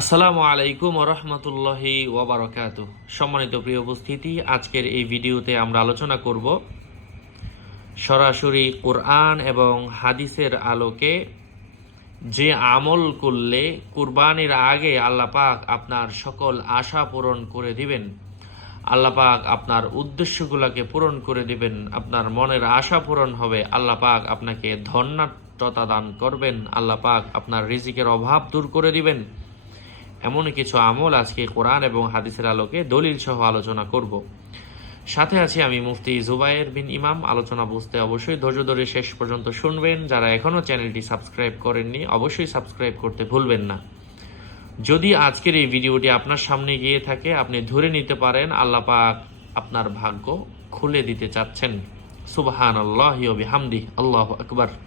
আসসালামু আলাইকুম রহমতুল্লাহি ওবরাকাত সম্মানিত প্রিয় উপস্থিতি, আজকের এই ভিডিওতে আমরা আলোচনা করব সরাসরি কোরআন এবং হাদিসের আলোকে যে আমল করলে কুরবানির আগে আল্লাহ পাক আপনার সকল আশা পূরণ করে দিবেন, আল্লাহ পাক আপনার উদ্দেশ্যগুলোকে পূরণ করে দিবেন, আপনার মনের আশা পূরণ হবে, আল্লাহ পাক আপনাকে ধন্যাট্যতা দান করবেন, আল্লাহ পাক আপনার রিজিকের অভাব দূর করে দিবেন। এমন কিছু আমল আজকে কোরআন এবং হাদিসের আলোকে দলিল সহ আলোচনা করব। সাথে আছি আমি মুফতি জুবায়ের বিন ইমাম। আলোচনা বুঝতে অবশ্যই ধৈর্য ধরে শেষ পর্যন্ত শুনবেন। যারা এখনও চ্যানেলটি সাবস্ক্রাইব করেননি, অবশ্যই সাবস্ক্রাইব করতে ভুলবেন না। যদি আজকের এই ভিডিওটি আপনার সামনে গিয়ে থাকে, আপনি ধরে নিতে পারেন, আল্লাহ পাক আপনার ভাগ্য খুলে দিতে চাচ্ছেন। সুবহান আল্লাহ হামদি আল্লাহ আকবার।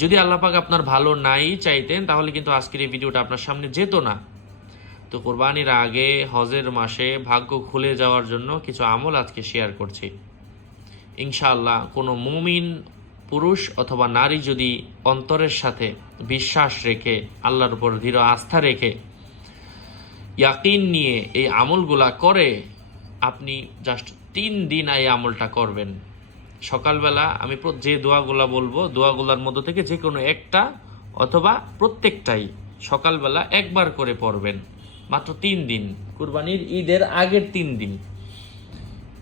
যদি আল্লাপাক আপনার ভালো নাই চাইতেন, তাহলে কিন্তু আজকের এই ভিডিওটা আপনার সামনে যেত না। তো কোরবানির আগে, হজের মাসে ভাগ্য খুলে যাওয়ার জন্য কিছু আমল আজকে শেয়ার করছি। ইনশাআল্লাহ কোনো মুমিন পুরুষ অথবা নারী যদি অন্তরের সাথে বিশ্বাস রেখে, আল্লাহর উপর দৃঢ় আস্থা রেখে ইয়াকিন নিয়ে এই আমলগুলা করে, আপনি জাস্ট তিন দিন এই আমলটা করবেন। সকালবেলা আমি যে দোয়াগুলা বলব, দোয়াগুলার মধ্য থেকে যে কোনো একটা অথবা প্রত্যেকটাই সকালবেলা একবার করে পড়বেন। মাত্র তিন দিন। কুরবানির ঈদের আগের তিন দিন।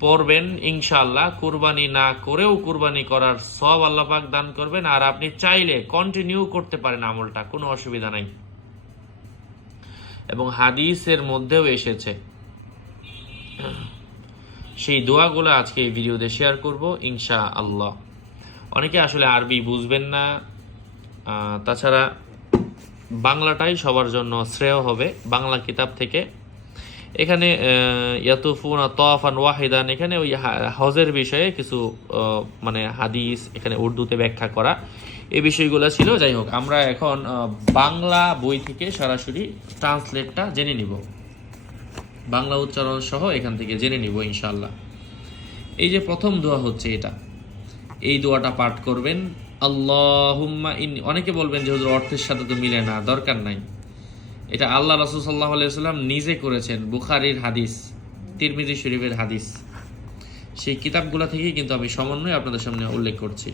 পড়বেন ইনশাআল্লাহ। কুরবানি না করেও কুরবানি করার সব আল্লাপাক দান করবেন। আর আপনি চাইলে কন্টিনিউ করতে পারেন আমলটা। কোনো অসুবিধা নাই। এবং হাদিসের মধ্যেও এসেছে। সেই দোয়াগুলো আজকে এই ভিডিওতে শেয়ার করব ইনশা আল্লাহ অনেকে আসলে আরবি বুঝবেন না তাছাড়া বাংলাটাই সবার জন্য শ্রেয় হবে, বাংলা কিতাব থেকে। এখানে ইয়াতুফুন তফান ওয়াহিদান, এখানে ওই হজের বিষয়ে কিছু মানে হাদিস এখানে উর্দুতে ব্যাখ্যা করা। এই বিষয়গুলো ছিল। যাই হোক, আমরা এখন বাংলা বই থেকে সরাসরি ট্রান্সলেটটা জেনে নিব। বাংলা উচ্চারণ সহ এখান থেকে জেনে নিব ইনশাল্লাহ এই যে প্রথম দোয়া হচ্ছে এটা। এই দোয়াটা পাঠ করবেন, আল্লাহুম্মা ইন অনেকে বলবেন যে, হুজুর, অর্থের সাথে তো মিলে না, দরকার নাই। এটা আল্লাহ রসুল সাল্লাহ আলাইসাল্লাম নিজে করেছেন, বুখারির হাদিস, তিরমিজি শরীফের হাদিস। সেই কিতাবগুলো থেকেই কিন্তু আমি সমন্বয় আপনাদের সামনে উল্লেখ করছি।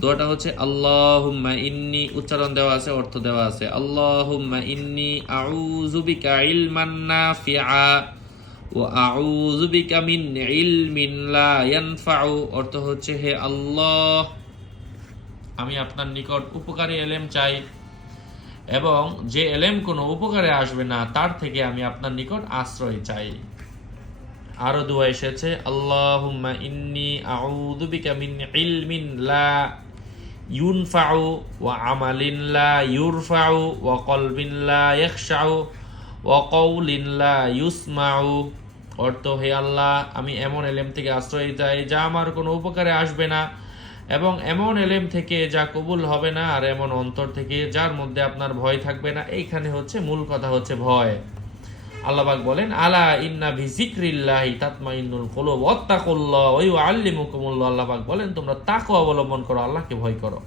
দোয়াটা হচ্ছে, আল্লাহুম্মা ইন্নি, উচ্চারণ দেওয়া আছে, অর্থ দেওয়া আছে, আল্লাহুম্মা ইন্নি আউযু বিকা ইলমান নাফিআ ওয়া আউযু বিকা মিন ইলমিন লা ইয়ানফাউ, অর্থ হচ্ছে, হে আল্লাহ, আমি আপনার নিকট উপকারী এলেম চাই এবং যে এলেম কোনো উপকারে আসবে না, তার থেকে আমি আপনার নিকট আশ্রয় চাই। আরও দোয়া এসেছে, আল্লাহুম্মা ইন্নি আউযু বিকা মিন ইলমিন লা ইউনফাউ ওয়া আমালিন ইউরফাউ ওয়া কলবিন লা ইয়াখশাউ ওয়া কওলিন ইউসমাউ। অর্থ, হে আল্লাহ, আমি এমন এলেম থেকে আশ্রয় চাই যা আমার কোনো উপকারে আসবে না এবং এমন এলেম থেকে যা কবুল হবে না আর এমন অন্তর থেকে যার মধ্যে আপনার ভয় থাকবে না। এইখানে হচ্ছে মূল কথা হচ্ছে ভয়। আল্লাহবাক বলেন, আলা ইন্না ভিজিক্রিল্লাহি তাতমাইন্নুল কুলুব, ওয়াত্তাকুল্লাহ ওয়া ইউআল্লিমুকুমুল্লাহ। আল্লাহবাক বলেন, তোমরা তাকে অবলম্বন করো, আল্লাহকে ভয় করো।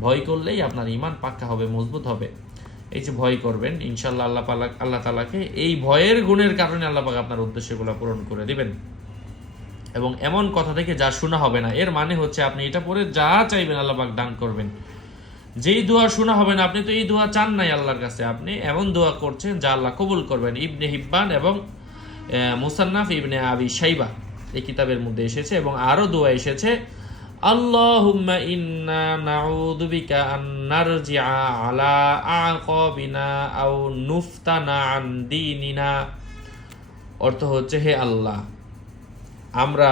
ভয় করলেই আপনার ইমান পাক্কা হবে, মজবুত হবে। এই যে ভয় করবেন, ইনশাআল্লাহ আল্লাহ পাক আল্লাহ তালাকে এই ভয়ের গুণের কারণে আল্লাহ পাক আপনার উদ্দেশ্যগুলো পূরণ করে দিবেন। এবং এমন কথা থেকে যা শোনা হবে না, এর মানে হচ্ছে আপনি এটা পরে যা চাইবেন আল্লাহ পাক দান করবেন। যেই দোয়া শোনা হবে না, আপনি তো এই দোয়া চান নাই আল্লাহর কাছে। আপনি এমন দোয়া করছেন যা আল্লাহ কবুল করবেন। ইবনে হিব্বান এবং মুসান্নাফ ইবনে আবি সাইবা এই কিতাবের মধ্যে এসেছে এবং আরও দোয়া এসেছে ইন্না নুফতানা আন অর্থ হচ্ছে, হে আল্লাহ, আমরা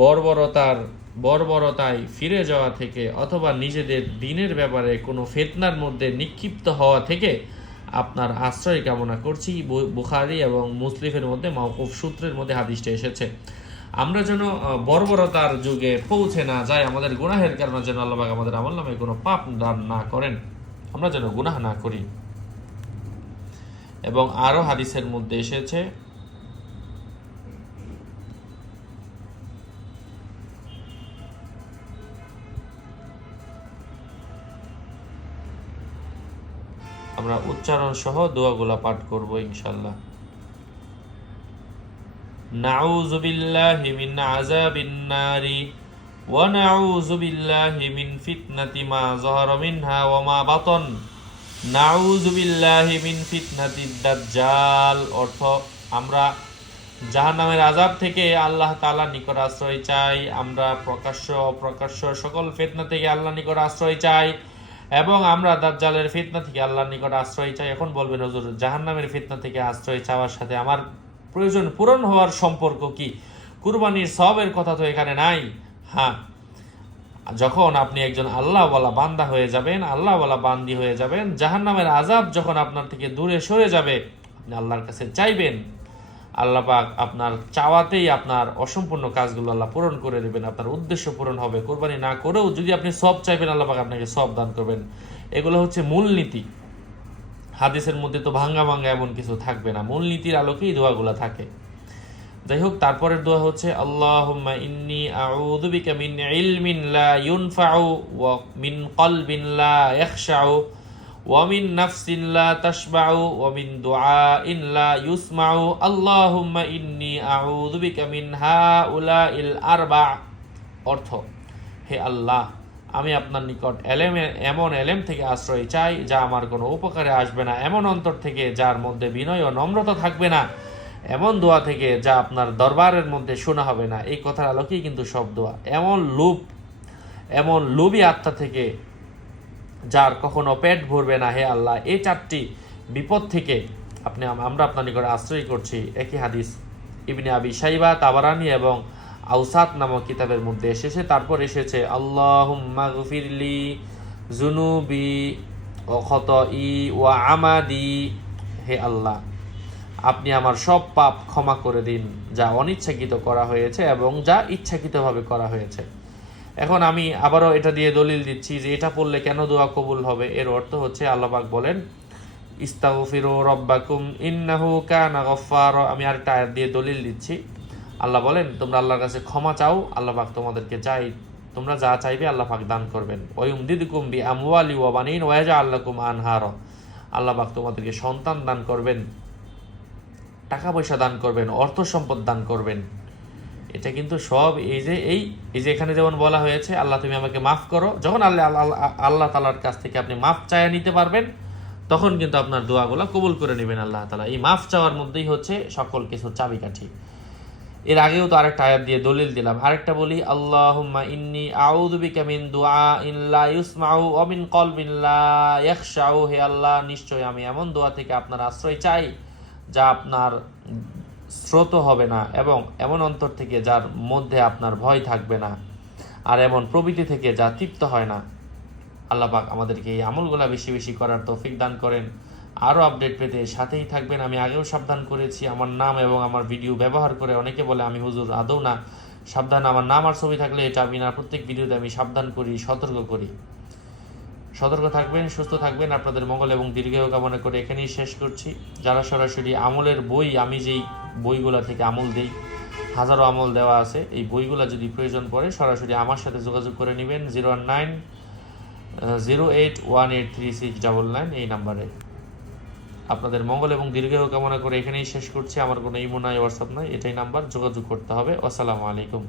বর্বরতার বর্বরতায় ফিরে যাওয়া থেকে অথবা নিজেদের দিনের ব্যাপারে কোনো ফেতনার মধ্যে নিক্ষিপ্ত হওয়া থেকে আপনার আশ্রয় কামনা করছি। বুখারি এবং মুসলিফের মধ্যে মৌকুফ সূত্রের মধ্যে হাদিসটা এসেছে। আমরা যেন বর্বরতার যুগে পৌঁছে না যাই, আমাদের গুনাহের কারণে যেন আল্লাহ আমাদের আমল নামে কোনো পাপ দান না করেন, আমরা যেন গুনাহ না করি। এবং আরও হাদিসের মধ্যে এসেছে আমরা উচ্চারণ সহ দোয়াগুলা পাঠ করব ইনশাল্লাহ বিল্লাহি মিন ফিতনাতি মা যাহারা মিনহা ওয়া মা বাতন। নাউযু বিল্লাহি মিন ফিতনাতিদ দাজ্জাল অর্থ আমরা জাহান্নামের আযাব থেকে আল্লাহ তাআলার নিকট আশ্রয় চাই, আমরা প্রকাশ্য অপ্রকাশ্য সকল ফিতনা থেকে আল্লাহ নিকট আশ্রয় চাই। এবং আমরা দাজ্জালের ফিতনা থেকে আল্লাহর নিকট আশ্রয় চাই। এখন বলবেন, হুজুর, জাহান্নামের ফিতনা থেকে আশ্রয় চাওয়ার সাথে আমার প্রয়োজন পূরণ হওয়ার সম্পর্ক কি? কুরবানির সবের কথা তো এখানে নাই। হ্যাঁ যখন আপনি একজন আল্লাহওয়ালা বান্দা হয়ে যাবেন, আল্লাহওয়ালা বান্দি হয়ে যাবেন, জাহান্নামের আজাব যখন আপনার থেকে দূরে সরে যাবে, আপনি আল্লাহর কাছে চাইবেন। আল্লাহ পাক আপনার চাওয়াতেই আপনার অসম্পূর্ণ কাজগুলো আল্লাহ পূরণ করে দেবেন, আপনার উদ্দেশ্য পূরণ হবে। কোরবানি না করেও যদি আপনি সব চাইবেন, আল্লাহ পাক আপনাকে সব দান করবেন। এগুলো হচ্ছে মূলনীতি। হাদিসের মধ্যে তো ভাঙ্গা ভাঙ্গা এমন কিছু থাকবে না। মূলনীতির আলোকেই দোয়াগুলো থাকে। যাই হোক তারপরের দোয়া হচ্ছে, আল্লাহুম্মা ইন্নি আউযু বিকা মিন লা ইউনফাউ ওয়া মিন কলবিন লা ইয়াখশাউ। ওয়া মিন নাফসিন লা তাশবাউ, ওয়া মিন দুআইন লা ইউসমাউ। আল্লাহুম্মা ইন্নি আউযু বিকা মিন হাউলাইল আরবা। অর্থ, হে আল্লাহ, আমি আপনার নিকট এলেমে, এমন এলেম থেকে আশ্রয় চাই যা আমার কোনো উপকারে আসবে না। এমন অন্তর থেকে যার মধ্যে বিনয় ও নম্রতা থাকবে না। এমন দোয়া থেকে যা আপনার দরবারের মধ্যে শোনা হবে না। এই কথার আলোকেই কিন্তু সব দোয়া। এমন লোভ, এমন লোভী আত্মা থেকে যার কখনো পেট ভরবে না, হে আল্লাহ। এই চারটি বিপদ থেকে আপনি আমরা আপনার নিকট আশ্রয় করছি। একই হাদিস ইবনে আবি সাইবা তাবারানি এবং আউসাত নামক কিতাবের মধ্যে এসেছে। তারপর এসেছে, আল্লাহুম্মা গফিরলি জুনুবি ও খত ই ওয়া আমাদি। হে আল্লাহ, আপনি আমার সব পাপ ক্ষমা করে দিন, যা অনিচ্ছাকৃত করা হয়েছে এবং যা ইচ্ছাকৃতভাবে করা হয়েছে। এখন আমি আবারও এটা দিয়ে দলিল দিচ্ছি যে এটা পড়লে কেন দোয়া কবুল হবে? এর অর্থ হচ্ছে আল্লাপাক বলেন, ইস্তাগফিরু রব্বাকুম ইন্নাহু কানা গফফার। আমি আরেকটা আয়াত দিয়ে দলিল দিচ্ছি। আল্লাহ বলেন, তোমরা আল্লাহর কাছে ক্ষমা চাও, আল্লাহ পাক তোমাদেরকে চাই তোমরা যা চাইবে আল্লাহ পাক দান করবেন। ওয়ুম দিদিকুম বি আমওয়ালি ওয়া বানিন ওয়াজা আল্লাকুম আনহার। আল্লাহ পাক তোমাদেরকে সন্তান দান করবেন, টাকা পয়সা দান করবেন, অর্থ সম্পদ দান করবেন। এটা কিন্তু সব এই যে, এই এই যে এখানে যেমন বলা হয়েছে, আল্লাহ তুমি আমাকে মাফ করো। যখন আল্লাহ আল্লাহ আল্লাহ তালার কাছ থেকে আপনি মাফ চায়া নিতে পারবেন, তখন কিন্তু আপনার দোয়াগুলো কবুল করে নেবেন আল্লাহ তালা এই মাফ চাওয়ার মধ্যেই হচ্ছে সকল কিছুর চাবিকাঠি। এর আগেও তো আরেকটা আয়াত দিয়ে দলিল দিলাম। আরেকটা বলি, আল্লাহুম্মা ইন্নি আউযু মিন দুআ ইল্লা ইউসমাউ ওয়া মিন কলবিন লা ইয়াখশাউ। হে আল্লাহ নিশ্চয় আমি এমন দোয়া থেকে আপনার আশ্রয় চাই, যা আপনার স্রোত হবে না এবং এমন অন্তর থেকে যার মধ্যে আপনার ভয় থাকবে না। আর এমন প্রবৃতি থেকে যা তৃপ্ত হয় না। আল্লাহ পাক আমাদেরকে এই আমলগুলা বেশি বেশি করার তৌফিক দান করেন। আরও আপডেট পেতে সাথেই থাকবেন। আমি আগেও সাবধান করেছি আমার নাম এবং আমার ভিডিও ব্যবহার করে অনেকে বলে, আমি হুজুর আদৌ না। সাবধান, আমার নাম আর ছবি থাকলে এটা আমি না, প্রত্যেক ভিডিওতে আমি সাবধান করি, সতর্ক করি। সতর্ক থাকবেন, সুস্থ থাকবেন। আপনাদের মঙ্গল এবং দীর্ঘায়ু কামনা করে এখানেই শেষ করছি। যারা সরাসরি আমলের বই, আমি যেই বইগুলা থেকে আমল দেই। হাজারো আমল দেওয়া আছে। এই বইগুলা যদি প্রয়োজন পড়ে, সরাসরি আমার সাথে যোগাযোগ করে নেবেন, zero nine, zero eight, one eight three six double nine এই নাম্বারে। আপনাদের মঙ্গল এবং দীর্ঘায়ু কামনা করে এখানেই শেষ করছি। আমার কোনো ইমো নাই, হোয়াটসঅ্যাপ নাই, এটাই নাম্বার, যোগাযোগ করতে হবে। আসসালামু আলাইকুম।